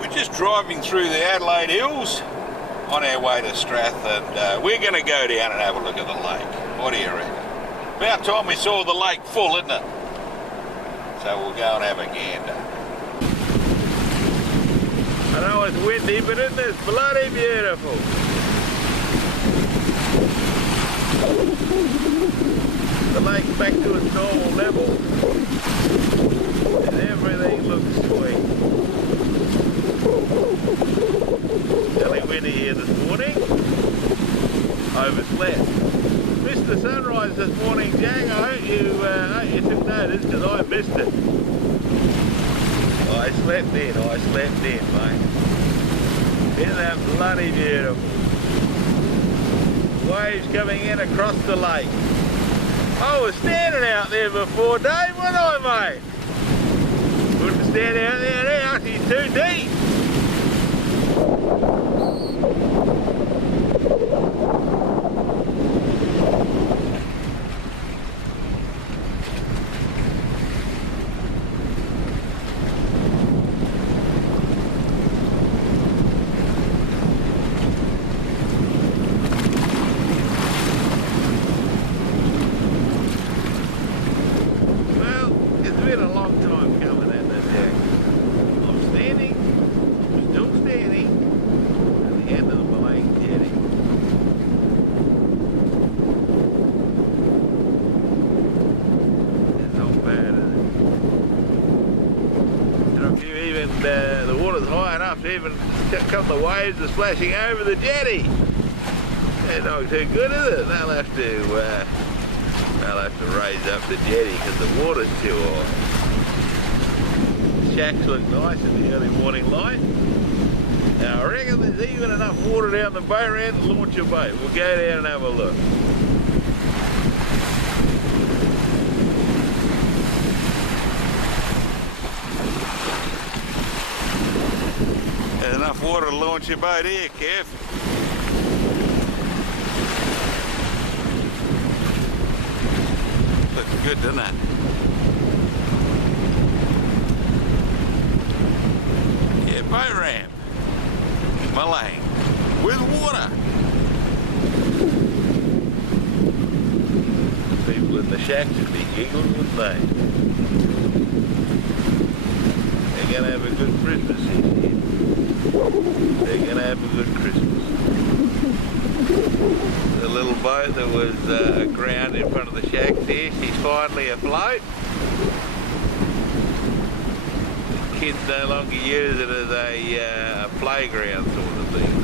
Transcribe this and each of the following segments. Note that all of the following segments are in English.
We're just driving through the Adelaide Hills on our way to Strath, and we're going to go down and have a look at the lake. What do you reckon? About time we saw the lake full, isn't it? So we'll go and have a gander. I know it's windy, but isn't it bloody beautiful? The lake's back to its normal level, and everything looks sweet. Fairly windy here this morning. Overslept. Missed the sunrise this morning, Jack. I hope you took notice, because I missed it. I slept in, mate. Isn't that bloody beautiful? Waves coming in across the lake. I was standing out there before, Dave, wasn't I, mate? Couldn't stand out there now, he's too deep. The water's high enough to even a couple of waves are splashing over the jetty. That's not too good, is it? They'll have to raise up the jetty because the water's too high. The shacks look nice in the early morning light. Now I reckon there's even enough water down the boat ramp to launch a boat. We'll go down and have a look. There's enough water to launch your boat here, Kev. Looks good, doesn't it? Yeah, boat ramp. Milang. With water. People in the shack should be giggling, wouldn't they? They're going to have a good Christmas here. They're going to have a good Christmas. The little boat that was aground in front of the shack there, she's finally afloat. The kids no longer use it as a playground sort of thing.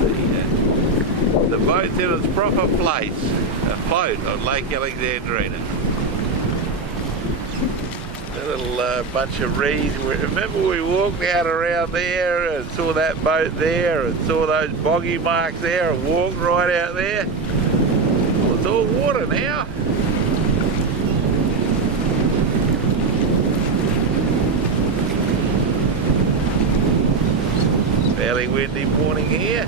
The boat's in its proper place, afloat on Lake Alexandrina. A little bunch of reeds. Remember we walked out around there and saw that boat there and saw those boggy marks there and walked right out there? Well, it's all water now. Fairly windy morning here.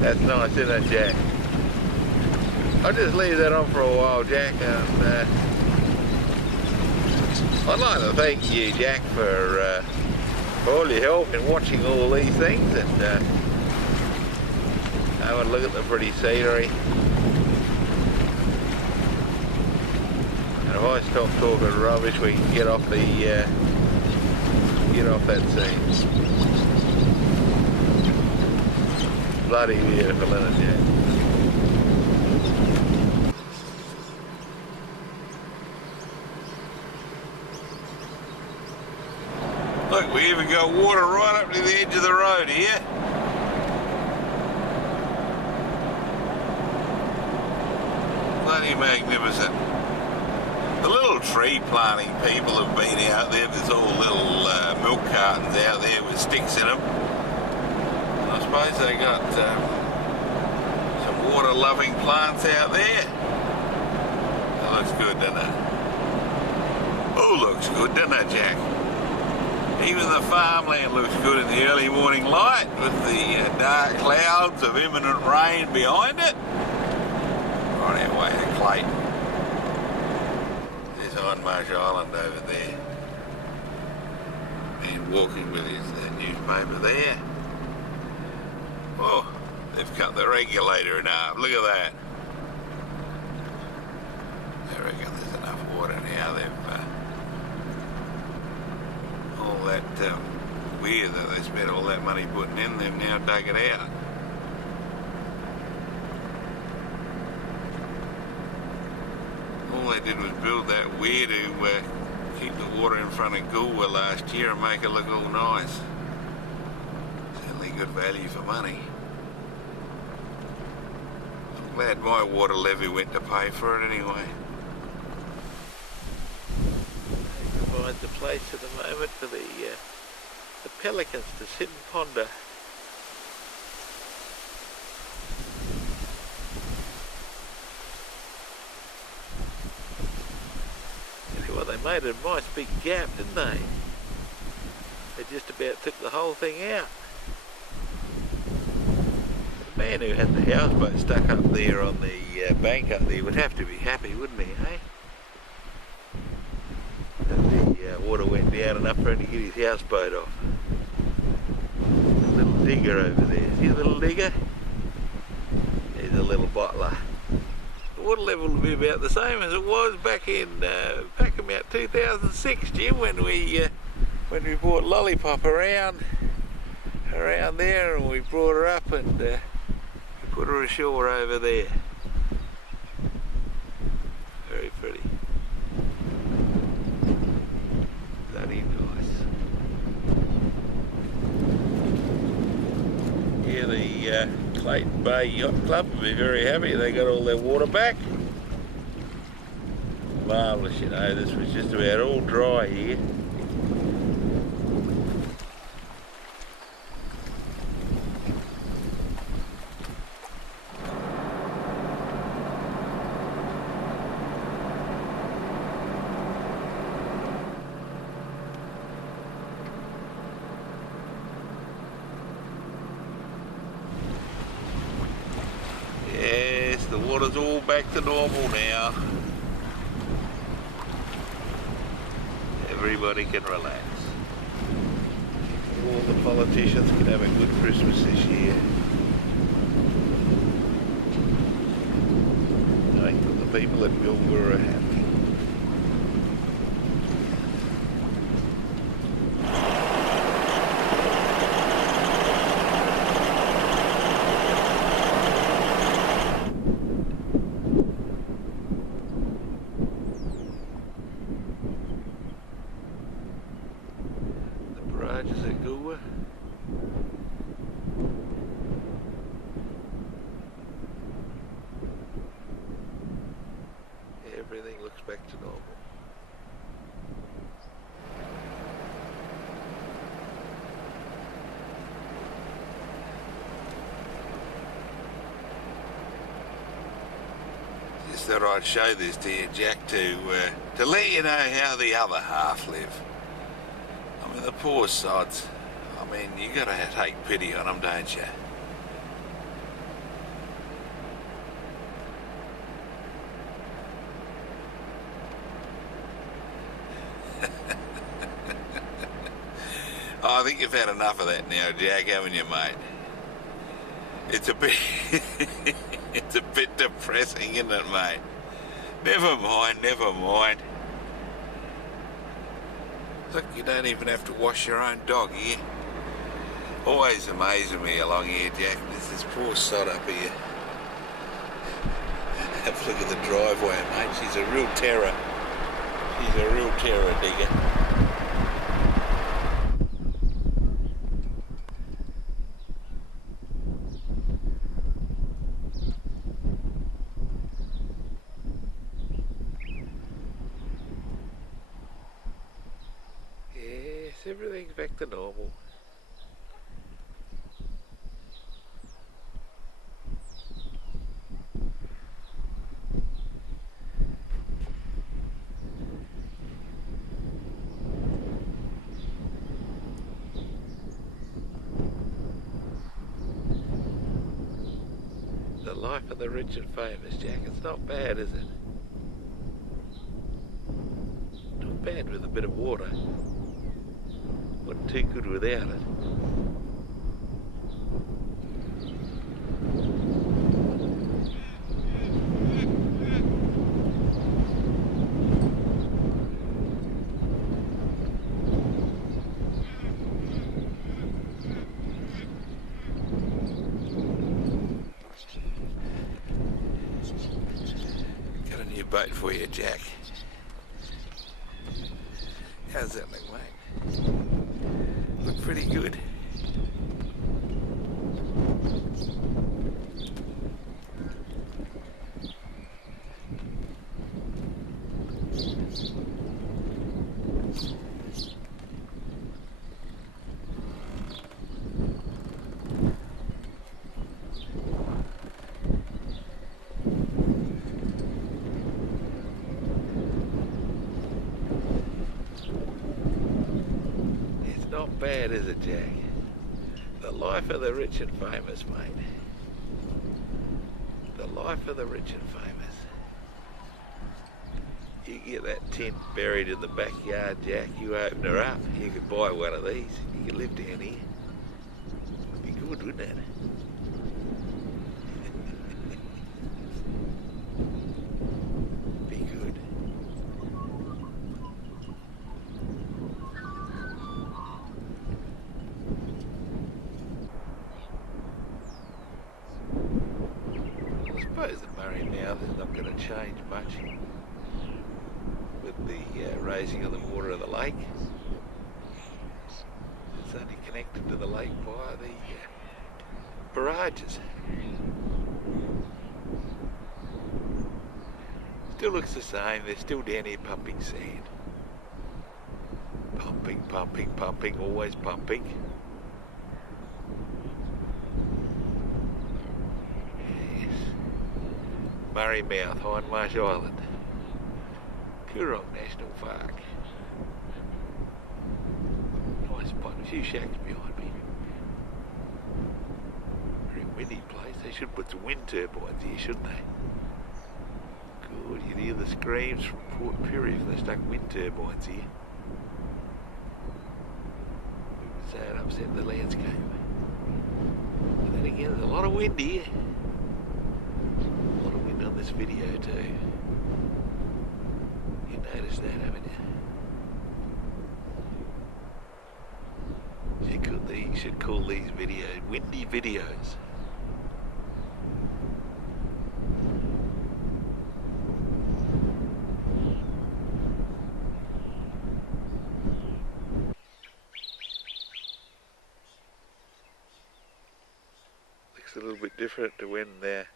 That's nice, isn't it, Jack? I'll just leave that on for a while, Jack, and I'd like to thank you, Jack, for all your help in watching all these things and having a look at the pretty scenery. And if I stop talking rubbish, we can get off the that scene. Bloody beautiful, isn't it, Jack? Look, we even got water right up to the edge of the road here. Bloody magnificent. The little tree planting people have been out there. There's all little milk cartons out there with sticks in them. And I suppose they got some water-loving plants out there. That looks good, doesn't it? Oh, looks good, doesn't it, Jack? Even the farmland looks good in the early morning light with the dark clouds of imminent rain behind it. Right our way to Clayton. There's our on Marsh Island over there. And walking with his newspaper there. Oh, they've cut the regulator in half. Look at that. I reckon there's enough water now. They've all that weir that they spent all that money putting in, they've now dug it out. All they did was build that weir to keep the water in front of Goolwa last year and make it look all nice. Certainly good value for money. I'm glad my water levy went to pay for it anyway. It provides a place at the moment for the pelicans to sit and ponder. Well, they made a nice big gap, didn't they? They just about took the whole thing out. The man who had the houseboat stuck up there on the bank up there would have to be happy, wouldn't he, eh? And the water went down enough for him to get his houseboat off. A little digger over there. See a little digger? There's a little bottler. The water level will be about the same as it was back in about 2006, Jim, when we brought Lollipop around there, and we brought her up and we put her ashore over there. Very pretty. Bloody nice. Yeah, the Clayton Bay Yacht Club will be very happy. They got all their water back. Marvellous, you know. This was just about all dry here. Yes, the water's all back to normal now. Everybody can relax. All the politicians can have a good Christmas this year. I think that the people at Goolwa are happy. Barrages at Goolwa. Everything looks back to normal. Just thought I'd show this to you, Jack, to let you know how the other half live. I mean, the poor sods. I mean, you gotta take pity on them, don't you? I think you've had enough of that now, Jack, haven't you, mate? It's a bit, it's a bit depressing, isn't it, mate? Never mind, never mind. Look, you don't even have to wash your own dog here. Always amazing me along here, Jack. There's this poor sod up here. Have a look at the driveway, mate. She's a real terror. She's a real terror digger. Everything's back to normal. The life of the rich and famous, Jack. It's not bad, is it? bad with a bit of water. Wasn't too good without it. Got a new boat for you, Jack. How's that look, mate? Look pretty good. Not bad, is it, Jack? The life of the rich and famous, mate. The life of the rich and famous. You get that tent buried in the backyard, Jack, you open her up, you could buy one of these. You could live down here. It'd be good, wouldn't it? Be good. I suppose the Murray mouth is not going to change much with the raising of the water of the lake. It's only connected to the lake via the barrages. Still looks the same, they're still down here pumping sand. Pumping, pumping, pumping, always pumping. Murray Mouth, Hindmarsh Island, Coorong National Park. Nice spot, a few shacks behind me. Very windy place, they should put some wind turbines here, shouldn't they? Good, you'd hear the screams from Port Pirie if they stuck wind turbines here. We would say it upset the landscape. But then again, there's a lot of wind here. On this video too. You noticed that, haven't you? You should call these videos windy videos. Looks a little bit different to when the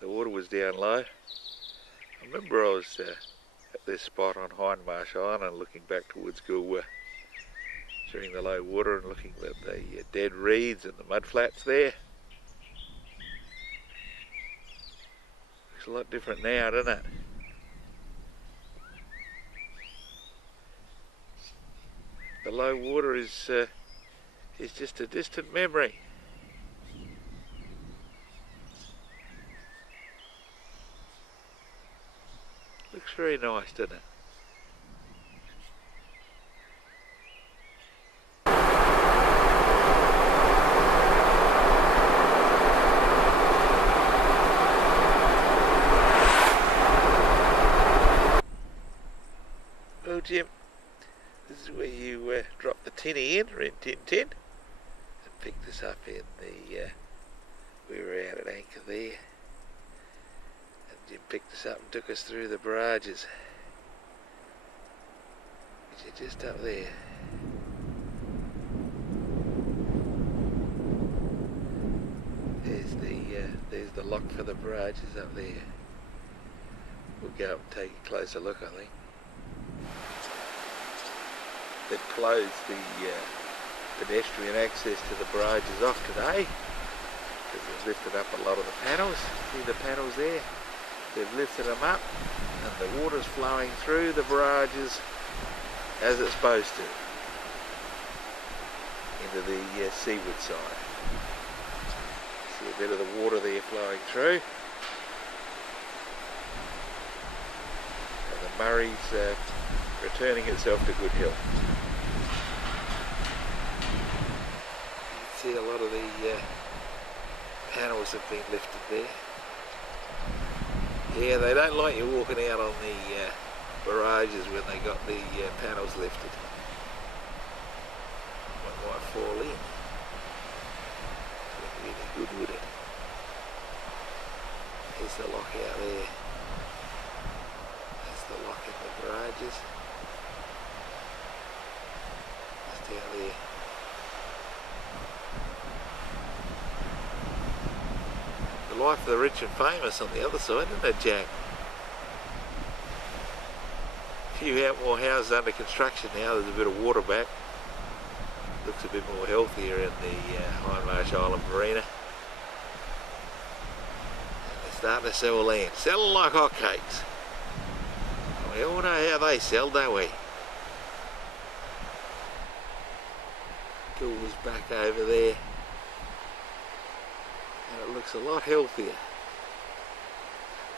water was down low. I remember I was at this spot on Hindmarsh Island looking back towards Goolwa during the low water and looking at the dead reeds and the mud flats there. Looks a lot different now, doesn't it? The low water is just a distant memory. Looks very nice, doesn't it? Well, Jim, this is where you drop the tinny in, red tin tin, and pick this up in the, we were out at anchor there. Jim picked us up and took us through the barrages, which are just up there. There's the lock for the barrages up there. We'll go up and take a closer look, I think. They've closed the pedestrian access to the barrages off today because they've lifted up a lot of the panels. See the panels there? They've lifted them up and the water's flowing through the barrages as it's supposed to into the seaward side. See a bit of the water there flowing through. And the Murray's returning itself to good health. You can see a lot of the panels have been lifted there. Yeah, they don't like you walking out on the barrages when they got the panels lifted. One might fall in. Wouldn't be any good, would it? There's the lock out there. That's the lock in the barrages. Just down there. The life of the rich and famous on the other side, isn't it, Jack? A few more houses under construction now. There's a bit of water back. Looks a bit more healthier in the Hindmarsh Island Marina. They're starting to sell land. Selling like hotcakes. We all know how they sell, don't we? Goul's back over there. And it looks a lot healthier.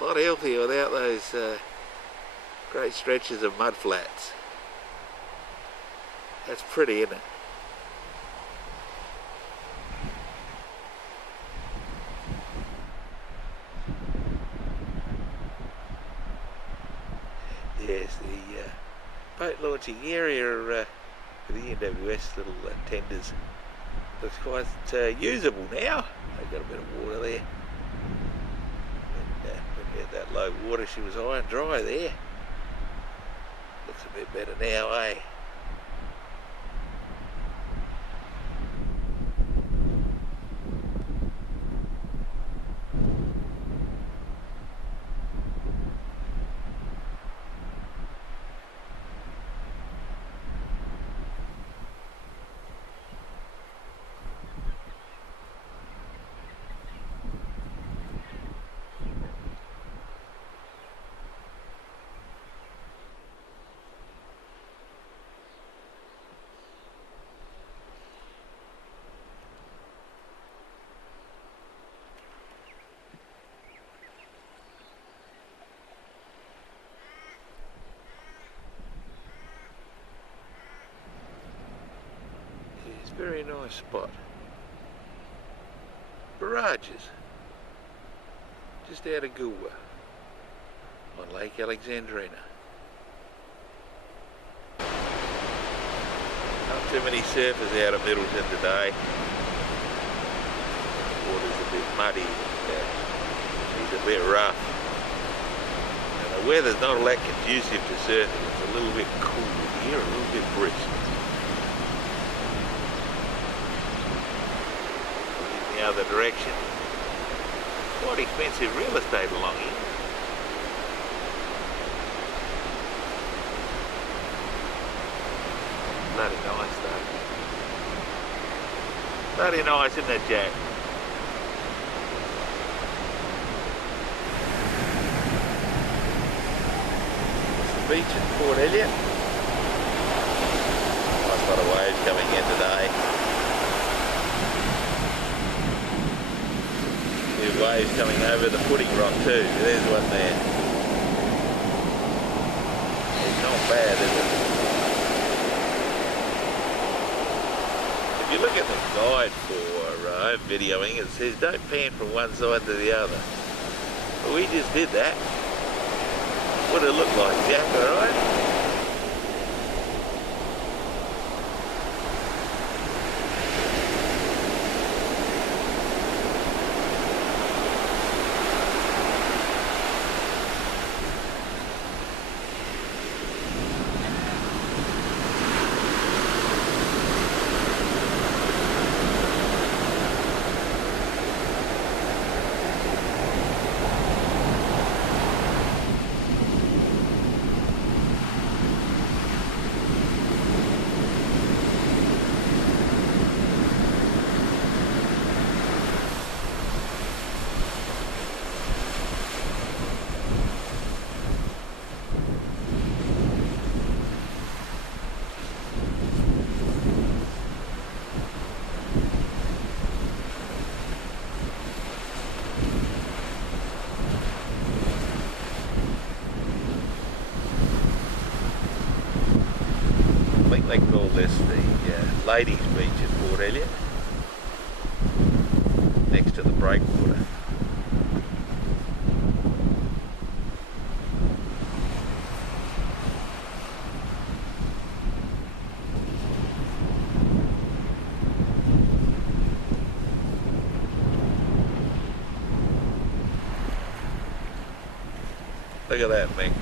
A lot healthier without those great stretches of mud flats. That's pretty, isn't it? Yes, the boat launching area for the NWS little tenders looks quite usable now. They've got a bit of water there. When we had that low water, she was high and dry there. Looks a bit better now, eh? Very nice spot. Barrages. Just out of Goulburn on Lake Alexandrina. Not too many surfers out of Middleton today. The water's a bit muddy, it's a bit rough. And the weather's not all that conducive to surfing. It's a little bit cool here, a little bit brisk. The other direction. Quite expensive real estate along here. Bloody nice though. Bloody nice, isn't it, Jack? It's the beach at Port Elliot. Nice lot of waves coming in today. Waves coming over the footing rock too. There's one there. It's not bad, is it? If you look at the guide for home videoing, it says don't pan from one side to the other. But we just did that. What did it look like, Jack, alright? They call this the ladies' beach at Port Elliot, next to the breakwater. Look at that, Mick.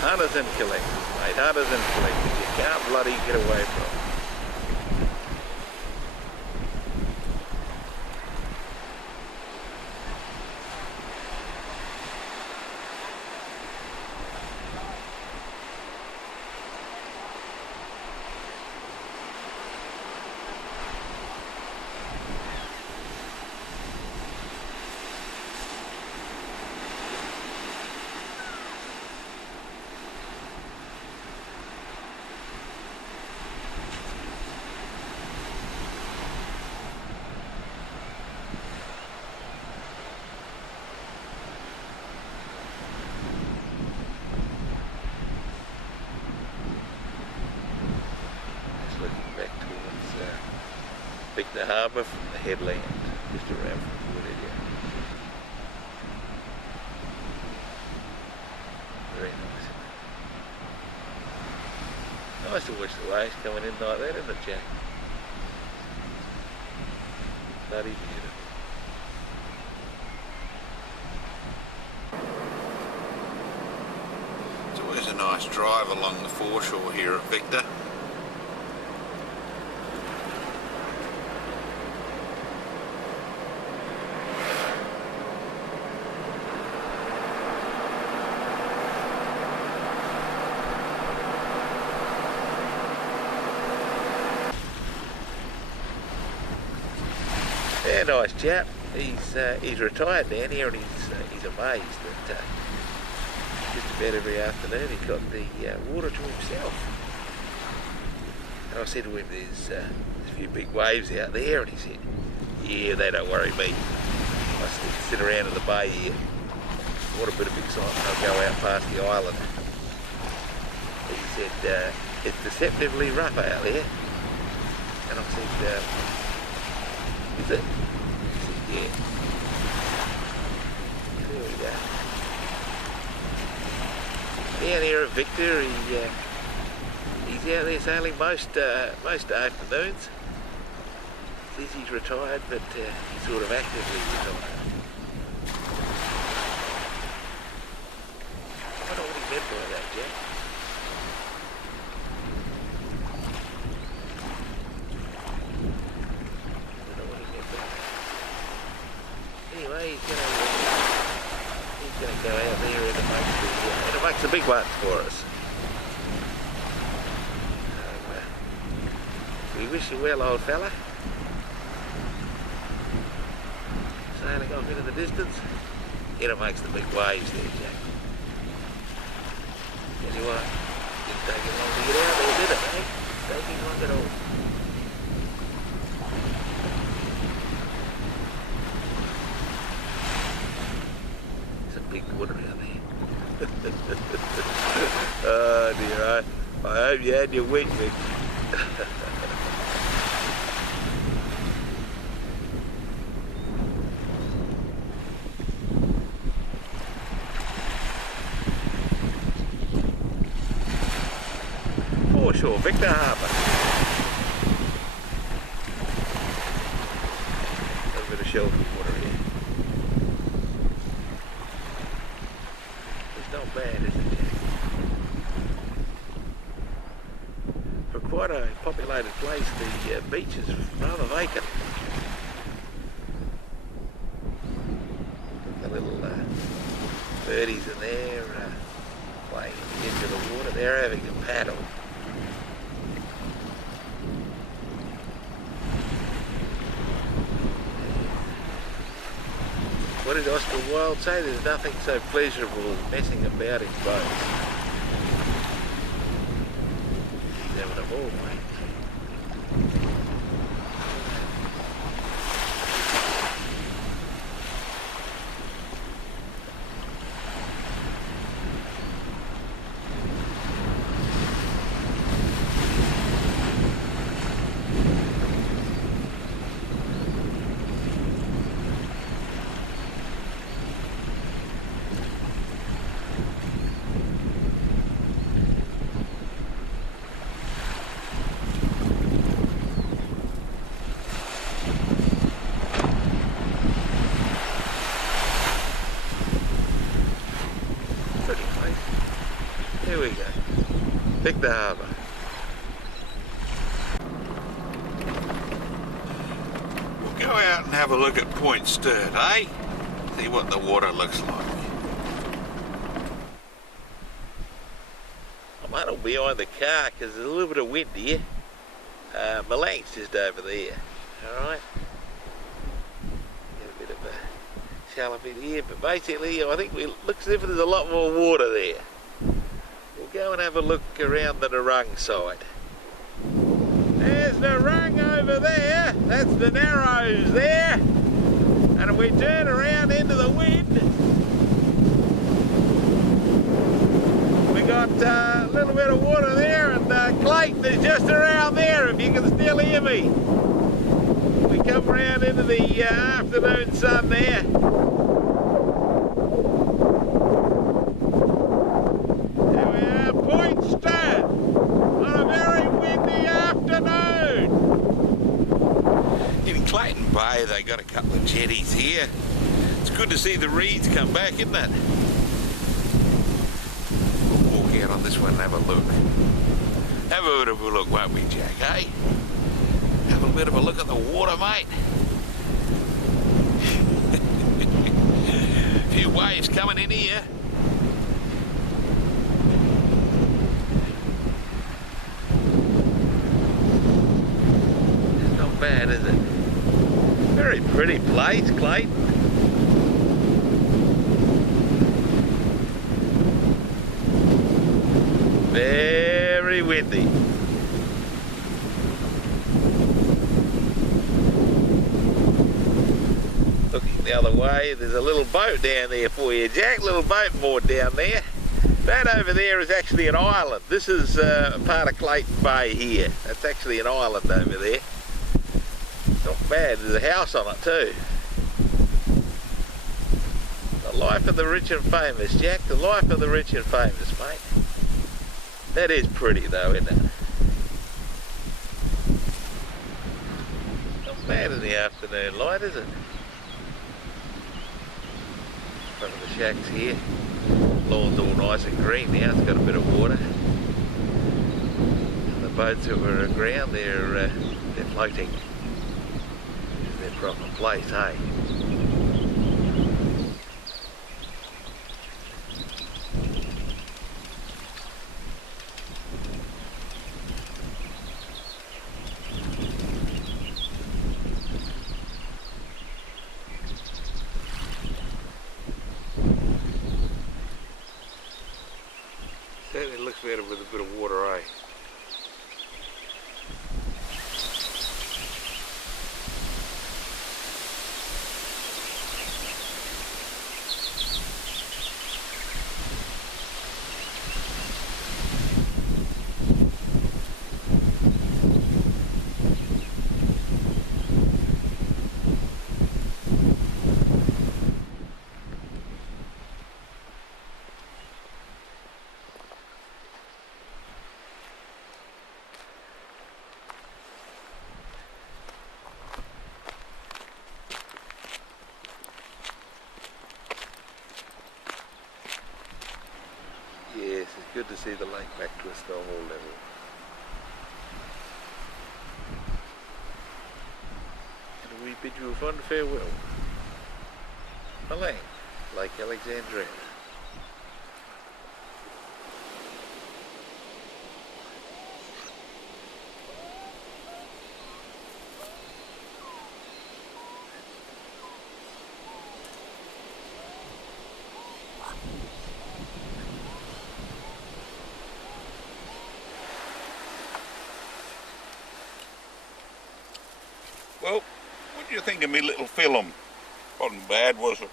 Hunters and collectors, mate. Hunters and collectors. You can't bloody get away from it. The harbour from the headland, just around from Port Elliot. Very nice. Nice to watch the waves coming in like that, isn't it, Jack? Bloody beautiful. It's always a nice drive along the foreshore here at Victor. Yeah, nice chap. He's retired down here, and he's amazed that just about every afternoon he got the water to himself. And I said to him, there's a few big waves out there, and he said, yeah, they don't worry me. I sit around in the bay here. What a bit of excitement. I'll go out past the island. He said, it's deceptively rough out there. And I said, is it? He said, yeah. There we go. Down here at Victor, he's out there sailing most afternoons. Says he's retired, but he's sort of actively retired. I don't know what he meant by that, Jack. Anyway, he's going to go out there and it makes the big ones for us. So, we wish you well, old fella. Sailing off into the distance. It makes the big waves there, Jack. Tell you what, didn't take him long to get out there, did it, eh? Didn't take him long at all. Big water out there. Oh dear, I hope you had your wig, Mick. Foreshore, Victor Harbour. A bit of sheltered water here. Not bad, is it? For quite a populated place, the beach is rather vacant. The little birdies in there playing at the edge of the water. They're having a paddle. What did Oscar Wilde say? There's nothing so pleasurable as messing about in boats. He's having a ball, mate. Pick the harbour. We'll go out and have a look at Point Sturt, eh? See what the water looks like. I might not be behind the car because there's a little bit of wind here. Milang's just over there. Alright. Get a bit of a shallow bit here, but basically I think it looks as if there's a lot more water there. We'll go and have a look around the Narung side. There's Narung over there. That's the Narrows there. And if we turn around into the wind, we got a little bit of water there, and Clayton is just around there, if you can still hear me. We come around into the afternoon sun there. There we are, Point Sturt, on a very windy afternoon. In Clayton Bay, they got a couple of jetties here. It's good to see the reeds come back, isn't it? We'll walk out on this one and have a look. Have a bit of a look, won't we, Jack, eh? Have a bit of a look at the water, mate. A few waves coming in here. It's not bad, is it? Very pretty place, Clayton. Very windy. Looking the other way, there's a little boat down there for you, Jack. Little boat moored down there. That over there is actually an island. This is part of Clayton Bay here. That's actually an island over there. Not bad. There's a house on it too. The life of the rich and famous, Jack. The life of the rich and famous, mate. That is pretty though, isn't it? Not bad in the afternoon light, is it? Front of the shacks here. Lawn's all nice and green now, it's got a bit of water. And the boats that were aground, they're floating. It's their proper place, hey? Certainly looks better with a bit of water, eh? Yes, it's good to see the lake back to its normal level. And we bid you a fond farewell. Milang, Lake Alexandrina. Well, what do you think of me little film? Wasn't bad, was it?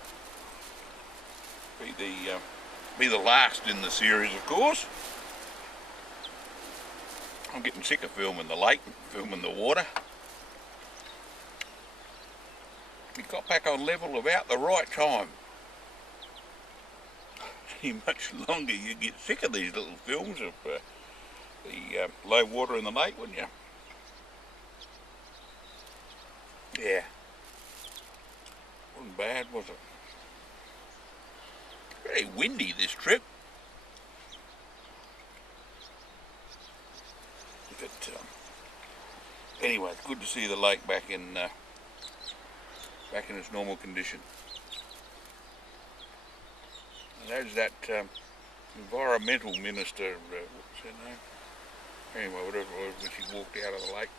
Be the last in the series, of course. I'm getting sick of filming the lake, filming the water. We got back on level about the right time. Much longer, you get sick of these little films of the low water in the lake, wouldn't you? Yeah, wasn't bad, was it? Very windy this trip. anyway, it's good to see the lake back in its normal condition. And there's that environmental minister, what's her name? Anyway, whatever it was, when she walked out of the lake.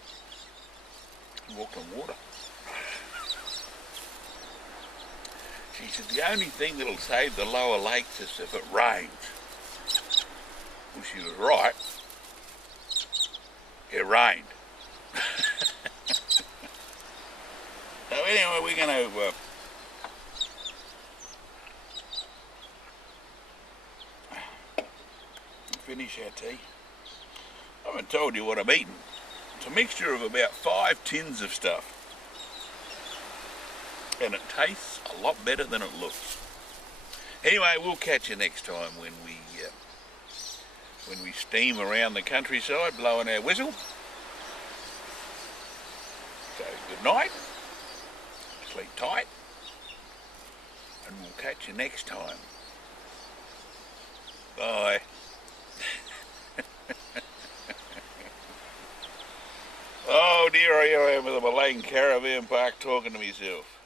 She walked on water. She said the only thing that'll save the lower lakes is if it rains. Well, she was right. It rained. So anyway, we're going to finish our tea. I haven't told you what I'm eating. It's a mixture of about 5 tins of stuff. And it tastes a lot better than it looks. Anyway, we'll catch you next time when we steam around the countryside blowing our whistle. So good night, sleep tight, and we'll catch you next time. Bye. Oh dear, here I am with a Milang caravan park talking to myself.